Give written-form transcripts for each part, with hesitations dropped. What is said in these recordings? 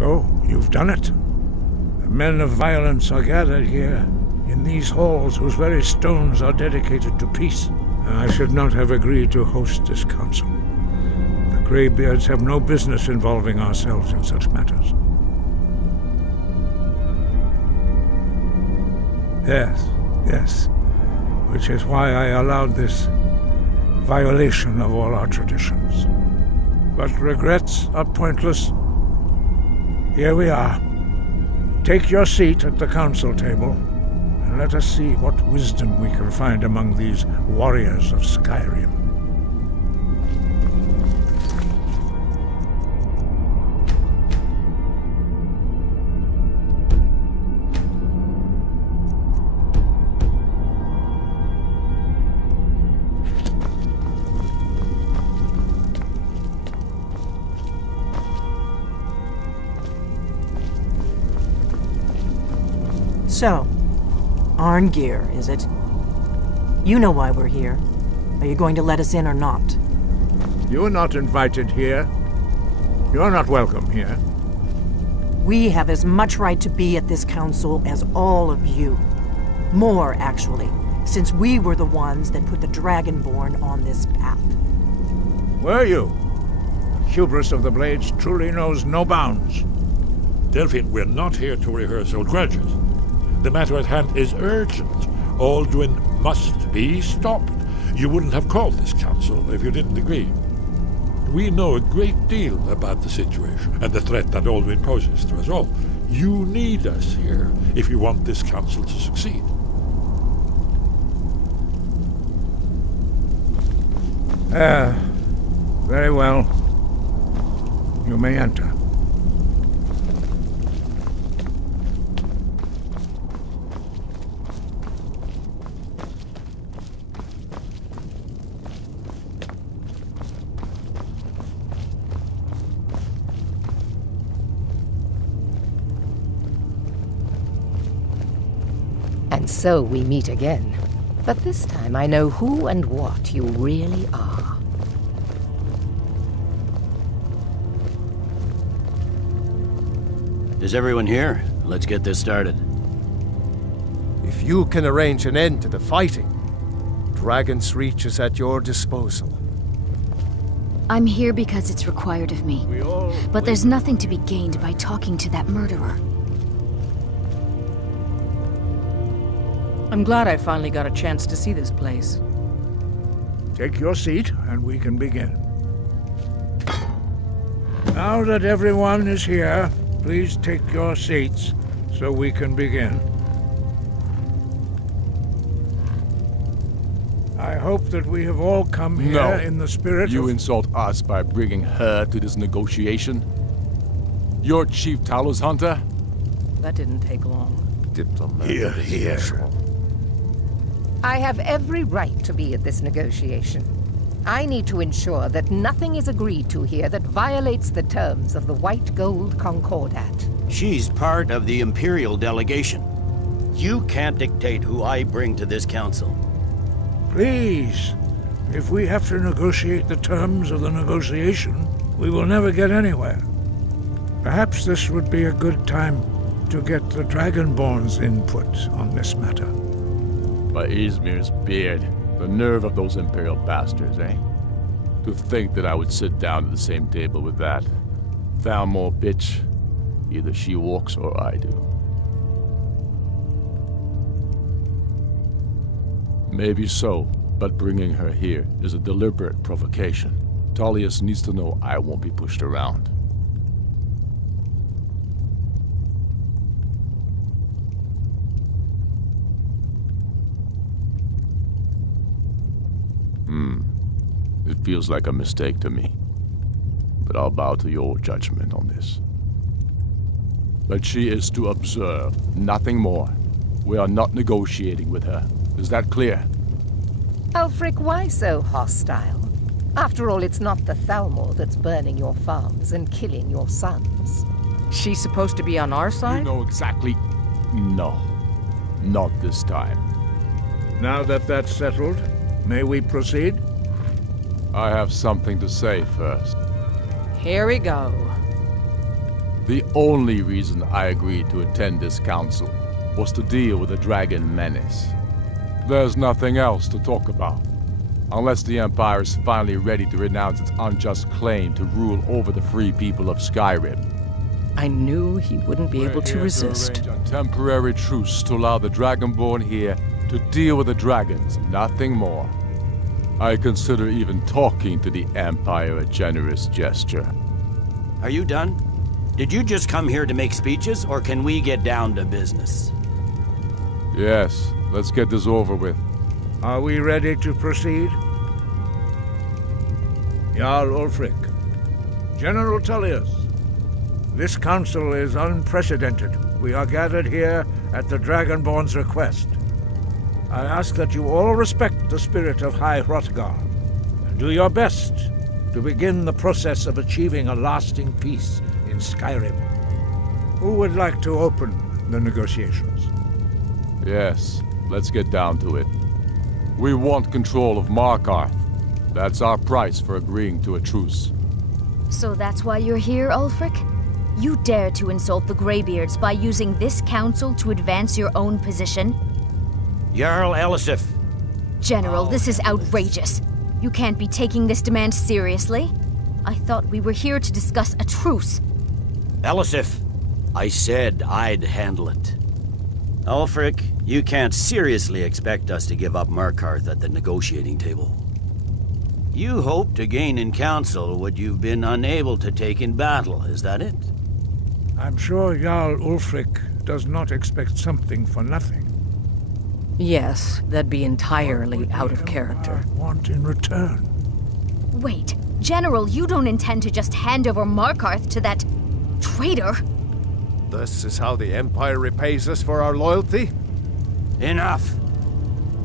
So, you've done it. The men of violence are gathered here, in these halls whose very stones are dedicated to peace. And I should not have agreed to host this council. The Greybeards have no business involving ourselves in such matters. Yes. Which is why I allowed this violation of all our traditions. But regrets are pointless. Here we are. Take your seat at the council table, and let us see what wisdom we can find among these warriors of Skyrim. So, Arngeir, is it? You know why we're here. Are you going to let us in or not? You're not invited here. You're not welcome here. We have as much right to be at this council as all of you. More, actually, since we were the ones that put the Dragonborn on this path. Were you? The hubris of the Blades truly knows no bounds. Delphine, we're not here to rehearse old grudges. The matter at hand is urgent. Alduin must be stopped. You wouldn't have called this council if you didn't agree. We know a great deal about the situation and the threat that Alduin poses to us all. You need us here if you want this council to succeed. Very well. You may enter. And so we meet again. But this time I know who and what you really are. Is everyone here? Let's get this started. If you can arrange an end to the fighting, Dragon's Reach is at your disposal. I'm here because it's required of me. But there's nothing to be gained by talking to that murderer. I'm glad I finally got a chance to see this place. Take your seat, and we can begin. Now that everyone is here, please take your seats, so we can begin. I hope that we have all come here in the spirit You of... insult us by bringing her to this negotiation? You're Chief Talos Hunter? That didn't take long. Diplomatic as usual. I have every right to be at this negotiation. I need to ensure that nothing is agreed to here that violates the terms of the White Gold Concordat. She's part of the Imperial delegation. You can't dictate who I bring to this council. Please, if we have to negotiate the terms of the negotiation, we will never get anywhere. Perhaps this would be a good time to get the Dragonborn's input on this matter. By Izmir's beard, the nerve of those Imperial bastards, eh? To think that I would sit down at the same table with that. Thalmor bitch. Either she walks or I do. Maybe so, but bringing her here is a deliberate provocation. Tullius needs to know I won't be pushed around. It feels like a mistake to me. But I'll bow to your judgment on this. But she is to observe, nothing more. We are not negotiating with her. Is that clear? Ulfric, why so hostile? After all, it's not the Thalmor that's burning your farms and killing your sons. She's supposed to be on our side? You know exactly... No. Not this time. Now that that's settled, may we proceed? I have something to say first. Here we go. The only reason I agreed to attend this council was to deal with the dragon menace. There's nothing else to talk about. Unless the Empire is finally ready to renounce its unjust claim to rule over the free people of Skyrim. I knew he wouldn't be able to resist. To arrange a temporary truce to allow the Dragonborn here to deal with the dragons, nothing more. I consider even talking to the Empire a generous gesture. Are you done? Did you just come here to make speeches, or can we get down to business? Yes, let's get this over with. Are we ready to proceed? Jarl Ulfric, General Tullius, this council is unprecedented. We are gathered here at the Dragonborn's request. I ask that you all respect the spirit of High Hrothgar, and do your best to begin the process of achieving a lasting peace in Skyrim. Who would like to open the negotiations? Yes, let's get down to it. We want control of Markarth. That's our price for agreeing to a truce. So that's why you're here, Ulfric? You dare to insult the Greybeards by using this council to advance your own position? Jarl Elisif. General, this is outrageous. You can't be taking this demand seriously. I thought we were here to discuss a truce. Elisif, I said I'd handle it. Ulfric, you can't seriously expect us to give up Markarth at the negotiating table. You hope to gain in council what you've been unable to take in battle, is that it? I'm sure Jarl Ulfric does not expect something for nothing. Yes, that'd be entirely out of character. Want in return? Wait, General, you don't intend to just hand over Markarth to that traitor? This is how the Empire repays us for our loyalty? Enough!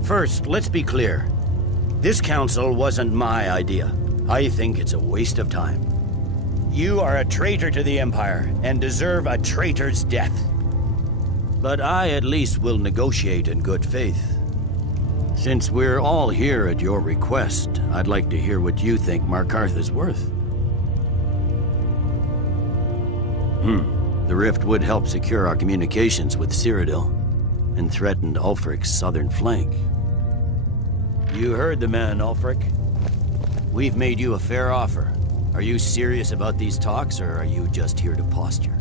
First, let's be clear. This council wasn't my idea. I think it's a waste of time. You are a traitor to the Empire and deserve a traitor's death. But I at least will negotiate in good faith. Since we're all here at your request, I'd like to hear what you think Markarth is worth. The rift would help secure our communications with Cyrodiil and threatened Ulfric's southern flank. You heard the man, Ulfric. We've made you a fair offer. Are you serious about these talks, or are you just here to posture?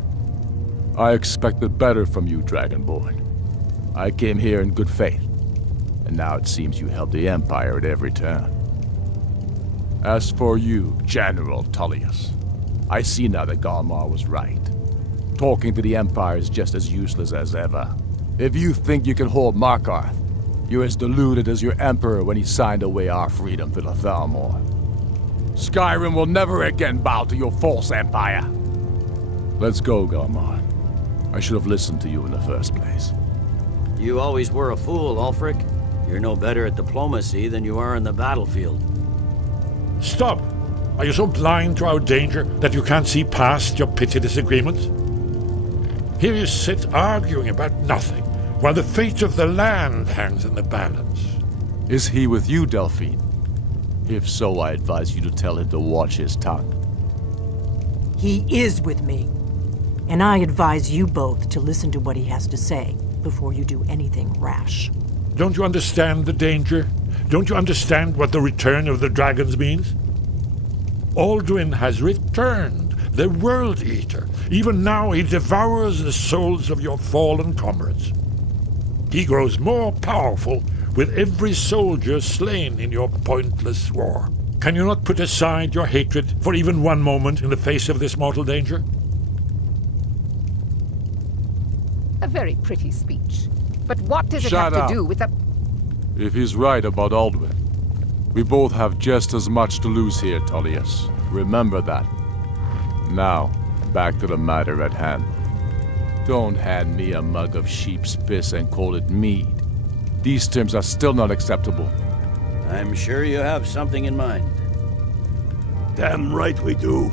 I expected better from you, Dragonborn. I came here in good faith, and now it seems you help the Empire at every turn. As for you, General Tullius, I see now that Galmar was right. Talking to the Empire is just as useless as ever. If you think you can hold Markarth, you're as deluded as your Emperor when he signed away our freedom to the Thalmor. Skyrim will never again bow to your false empire. Let's go, Galmar. I should have listened to you in the first place. You always were a fool, Ulfric. You're no better at diplomacy than you are in the battlefield. Stop! Are you so blind to our danger that you can't see past your petty disagreements? Here you sit arguing about nothing, while the fate of the land hangs in the balance. Is he with you, Delphine? If so, I advise you to tell him to watch his tongue. He is with me. And I advise you both to listen to what he has to say before you do anything rash. Don't you understand the danger? Don't you understand what the return of the dragons means? Alduin has returned, the World Eater. Even now he devours the souls of your fallen comrades. He grows more powerful with every soldier slain in your pointless war. Can you not put aside your hatred for even one moment in the face of this mortal danger? A very pretty speech. But what does it Shut have up. to do with the... If he's right about Alduin, we both have just as much to lose here, Tullius. Remember that. Now, back to the matter at hand. Don't hand me a mug of sheep's piss and call it mead. These terms are still not acceptable. I'm sure you have something in mind. Damn right we do.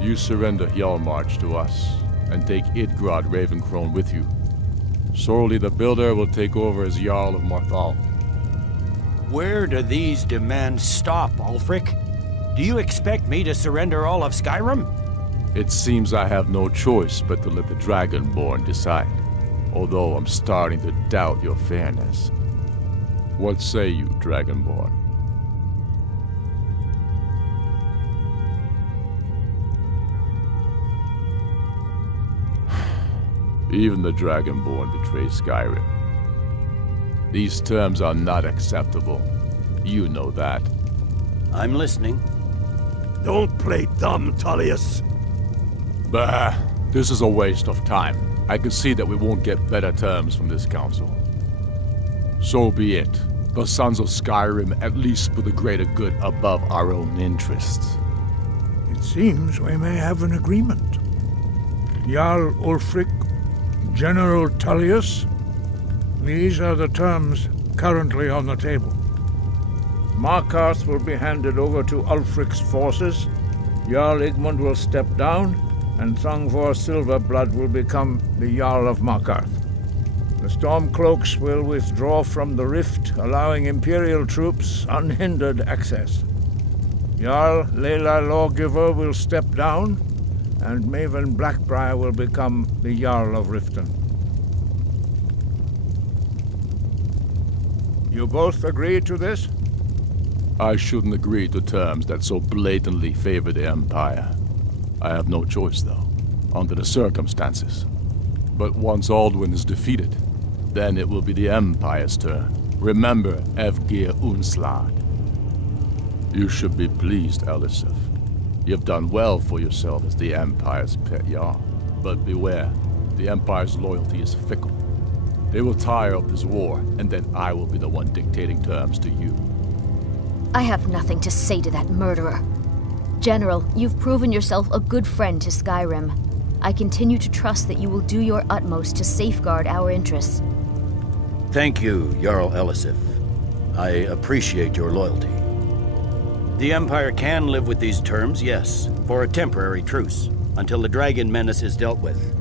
You surrender Hjalmarch to us, and take Idgrod Ravencrone with you. Sorli the Builder will take over as Jarl of Morthal. Where do these demands stop, Ulfric? Do you expect me to surrender all of Skyrim? It seems I have no choice but to let the Dragonborn decide, although I'm starting to doubt your fairness. What say you, Dragonborn? Even the Dragonborn betray Skyrim. These terms are not acceptable. You know that. I'm listening. Don't play dumb, Tullius. Bah, this is a waste of time. I can see that we won't get better terms from this council. So be it. The Sons of Skyrim at least put the greater good above our own interests. It seems we may have an agreement. Jarl Ulfric, General Tullius, these are the terms currently on the table. Markarth will be handed over to Ulfric's forces, Jarl Igmund will step down, and Thongvor Silverblood will become the Jarl of Markarth. The Stormcloaks will withdraw from the rift, allowing Imperial troops unhindered access. Jarl Leila Lawgiver will step down, and Maven Blackbriar will become the Jarl of Riften. You both agree to this? I shouldn't agree to terms that so blatantly favor the Empire. I have no choice, though, under the circumstances. But once Alduin is defeated, then it will be the Empire's turn. Remember Evgir Unslad. You should be pleased, Elisif. You've done well for yourself as the Empire's pet Jarl. But beware, the Empire's loyalty is fickle. They will tire of this war, and then I will be the one dictating terms to you. I have nothing to say to that murderer. General, you've proven yourself a good friend to Skyrim. I continue to trust that you will do your utmost to safeguard our interests. Thank you, Jarl Elisif. I appreciate your loyalty. The Empire can live with these terms, yes, for a temporary truce, until the dragon menace is dealt with.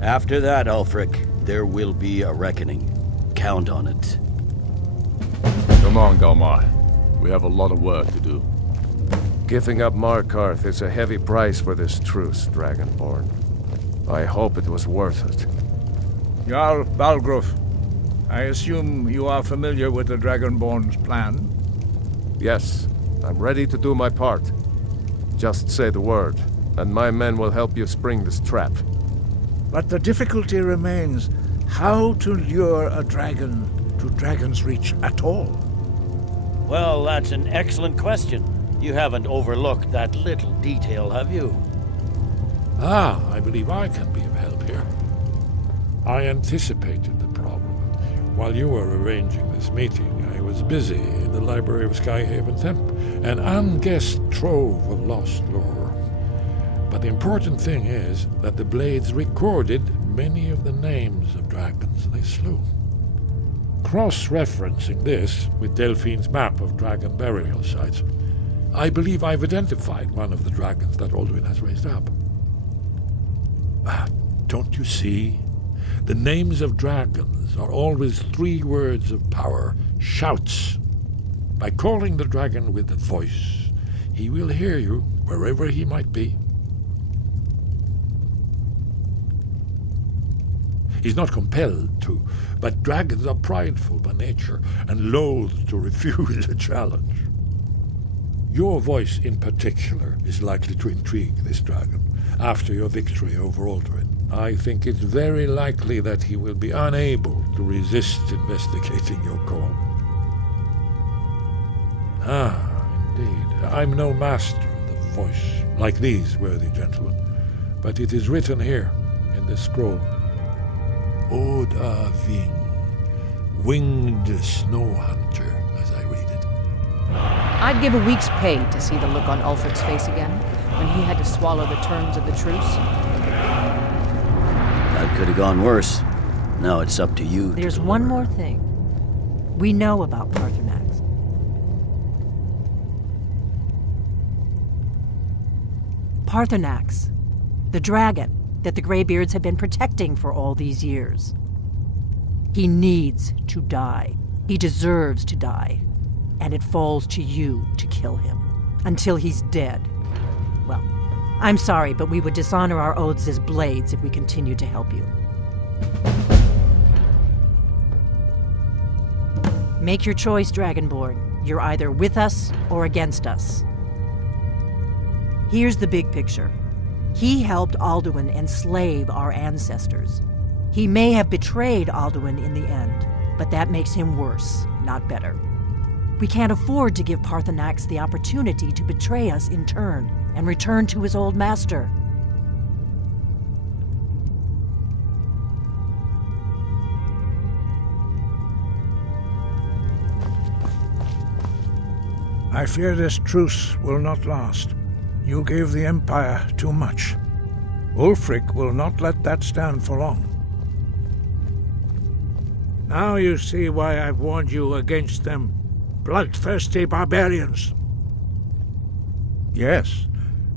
After that, Ulfric, there will be a reckoning. Count on it. Come on, Galmar. We have a lot of work to do. Giving up Markarth is a heavy price for this truce, Dragonborn. I hope it was worth it. Jarl Balgruf, I assume you are familiar with the Dragonborn's plan? Yes, I'm ready to do my part. Just say the word, and my men will help you spring this trap. But the difficulty remains how to lure a dragon to Dragon's Reach at all. Well, that's an excellent question. You haven't overlooked that little detail, have you? I believe I can be of help here. I anticipated the problem. While you were arranging this meeting, I was busy in the library of Skyhaven Temp, an unguessed trove of lost lore. But the important thing is that the Blades recorded many of the names of dragons they slew. Cross-referencing this with Delphine's map of dragon burial sites, I believe I've identified one of the dragons that Alduin has raised up. Don't you see? The names of dragons are always 3 words of power, shouts. By calling the dragon with a voice, he will hear you wherever he might be. He's not compelled to, but dragons are prideful by nature and loath to refuse a challenge. Your voice in particular is likely to intrigue this dragon after your victory over Alduin. I think it's very likely that he will be unable to resist investigating your call. Indeed. I'm no master of the voice, like these worthy gentlemen, but it is written here in this scroll. Oda Ving, winged snow hunter, as I read it. I'd give a week's pay to see the look on Ulfric's face again, when he had to swallow the terms of the truce. That could have gone worse. Now it's up to you. There's one more thing. We know about Paarthurnax. Paarthurnax, the dragon that the Greybeards have been protecting for all these years. He needs to die. He deserves to die. And it falls to you to kill him. Until he's dead. Well, I'm sorry, but we would dishonor our oaths as blades if we continued to help you. Make your choice, Dragonborn. You're either with us or against us. Here's the big picture. He helped Alduin enslave our ancestors. He may have betrayed Alduin in the end, but that makes him worse, not better. We can't afford to give Paarthurnax the opportunity to betray us in turn and return to his old master. I fear this truce will not last. You gave the Empire too much. Ulfric will not let that stand for long. Now you see why I've warned you against them bloodthirsty barbarians. Yes,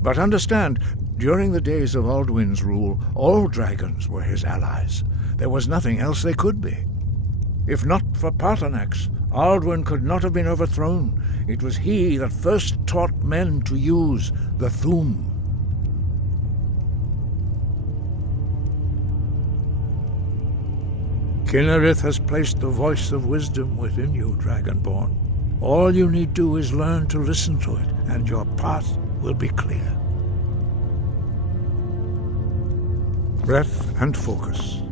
but understand, during the days of Alduin's rule, all dragons were his allies. There was nothing else they could be. If not for Paarthurnax, Alduin could not have been overthrown. It was he that first taught men to use the Thu'um. Kynareth has placed the voice of wisdom within you, Dragonborn. All you need do is learn to listen to it, and your path will be clear. Breath and focus.